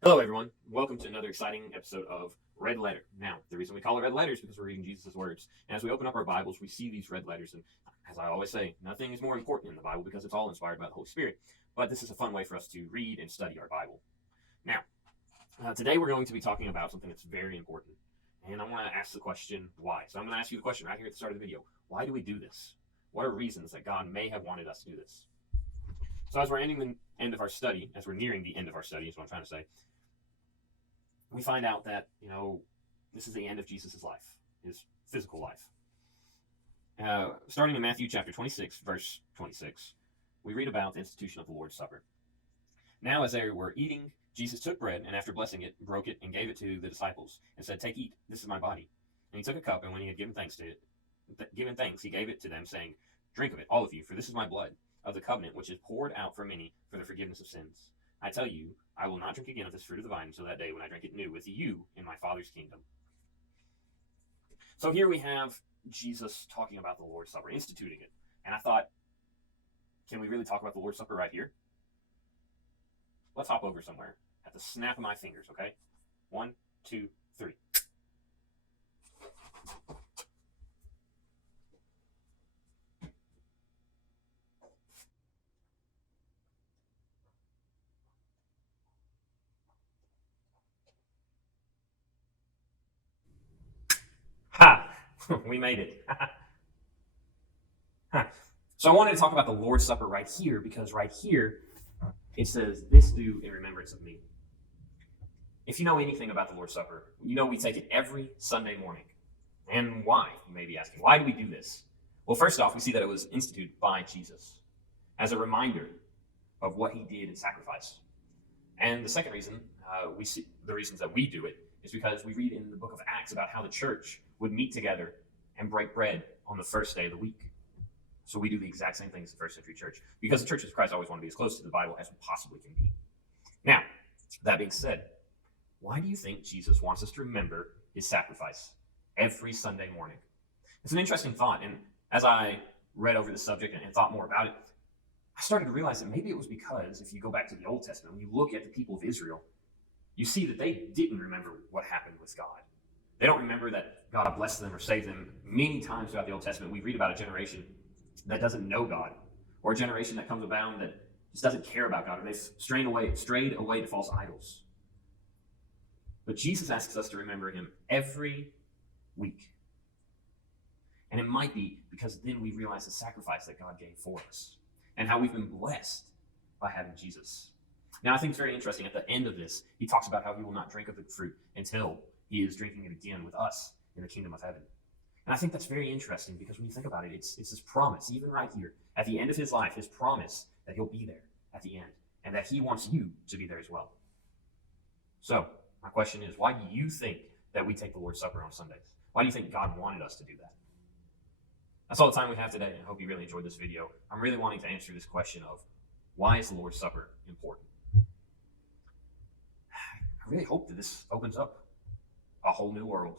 Hello, everyone. Welcome to another exciting episode of Red Letter. Now, the reason we call it Red Letter is because we're reading Jesus' words. And as we open up our Bibles, we see these red letters. And as I always say, nothing is more important in the Bible because it's all inspired by the Holy Spirit. But this is a fun way for us to read and study our Bible. Now, today we're going to be talking about something that's very important. And I want to ask the question, why? So I'm going to ask you the question right here at the start of the video. Why do we do this? What are reasons that God may have wanted us to do this? So as we're ending the end of our study, as we're nearing the end of our study, is what I'm trying to say, we find out that, this is the end of Jesus' life, his physical life. Starting in Matthew chapter 26, verse 26, we read about the institution of the Lord's Supper. Now, as they were eating, Jesus took bread, and after blessing it, broke it and gave it to the disciples, and said, "Take, eat, this is my body." And he took a cup, and when he had given thanks, he gave it to them, saying, "Drink of it, all of you, for this is my blood of the covenant, which is poured out for many for the forgiveness of sins. I tell you, I will not drink again of this fruit of the vine until that day when I drink it new with you in my Father's kingdom." So here we have Jesus talking about the Lord's Supper, instituting it. And I thought, can we really talk about the Lord's Supper right here? Let's hop over somewhere at the snap of my fingers, okay? 1, 2, 3. Ha! We made it. So I wanted to talk about the Lord's Supper right here because right here it says, "This do in remembrance of me." If you know anything about the Lord's Supper, you know we take it every Sunday morning. And why? You may be asking, why do we do this? Well, first off, we see that it was instituted by Jesus as a reminder of what he did in sacrifice. And the second reason, we see the reasons that we do it is because we read in the book of Acts about how the church would meet together and break bread on the first day of the week. So we do the exact same thing as the first century church because the churches of Christ always want to be as close to the Bible as we possibly can be. Now, that being said, why do you think Jesus wants us to remember his sacrifice every Sunday morning? It's an interesting thought. And as I read over the subject and thought more about it, I started to realize that maybe it was because if you go back to the Old Testament, when you look at the people of Israel, you see that they didn't remember what happened with God. They don't remember that God blessed them or saved them. Many times throughout the Old Testament, we read about a generation that doesn't know God, or a generation that comes about that just doesn't care about God, or they've strayed away to false idols. But Jesus asks us to remember him every week. And it might be because then we realize the sacrifice that God gave for us and how we've been blessed by having Jesus. Now, I think it's very interesting. At the end of this, he talks about how he will not drink of the fruit until he is drinking it again with us in the kingdom of heaven. And I think that's very interesting because when you think about it, it's his promise, even right here, at the end of his life, his promise that he'll be there at the end and that he wants you to be there as well. So, my question is, why do you think that we take the Lord's Supper on Sundays? Why do you think God wanted us to do that? That's all the time we have today. I hope you really enjoyed this video. I'm really wanting to answer this question of, why is the Lord's Supper important? I really hope that this opens up a whole new world.